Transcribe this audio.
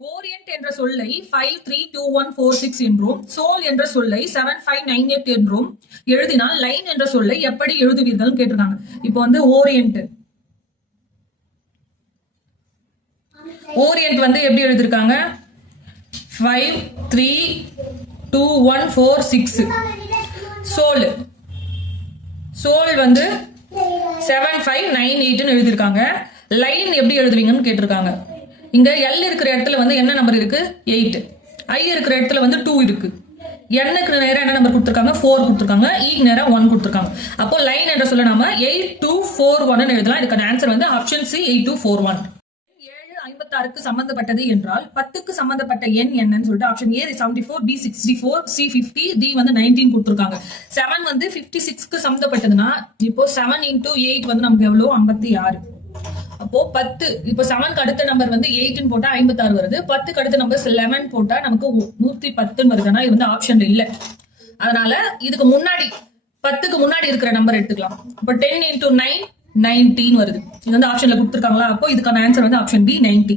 Orient என்ற சொல்லை 532146 என்றும் சோல் என்ற சொல்லை 7598 என்றும் எழுதினால் லைன் என்ற சொல்லை எப்படி எழுதுவீர்கள் கேட்டிருக்காங்க. இப்போ வந்து ஓரியன்ட் வந்து எப்படி எழுதிருக்காங்க 532146. சோல் வந்து 7598 எழுதிருக்காங்க. லைன் எப்படி எழுதுவீங்கன்னு கேட்டிருக்காங்க. இங்க L இருக்கிற இடத்துல வந்து என்ன நம்பர் இருக்கு 8, I இருக்கிற இடத்துல வந்து 2 இருக்கு, Nக்கு நேரா என்ன நம்பர் கொடுத்திருக்காங்க 4 கொடுத்திருக்காங்க, E நேரா 1 கொடுத்திருக்காங்க. அப்போ லைன் என்ற சொல்ல நாம 8241 எழுதலாம். இதுக்கான ஆன்சர் வந்து ஆப்ஷன் சி 8241. 756க்கு சம்பந்தப்பட்டது என்றால் 10க்கு சம்பந்தப்பட்ட எண் என்னன்னு சொல்லிட்டு option A 74, B 64, C 50, D வந்து 19 கொடுத்திருக்காங்க. 7 வந்து 56க்கு சம்பந்தப்பட்டதுன்னா இப்போ 7 into 8 வந்து நமக்கு எவ்வளவு 56. அப்போ 10 இப்போ 7க்கு அடுத்த நம்பர் வந்து 8 போட்டா 56 வருது. 10க்கு அடுத்த நம்பர் 11 போட்டா நமக்கு 110 வருதுன்னா இது வந்து ஆப்ஷன் இல்ல. அதனால இதுக்கு முன்னாடி 10க்கு முன்னாடி இருக்கிற நம்பர் எடுத்துக்கலாம். இப்போ 10 into 9 19 வருது. இது வந்து ஆப்ஷன்ல கொடுத்திருக்காங்களா? அப்போ இதுக்கான ஆன்சர் வந்து ஆப்ஷன் பி 90.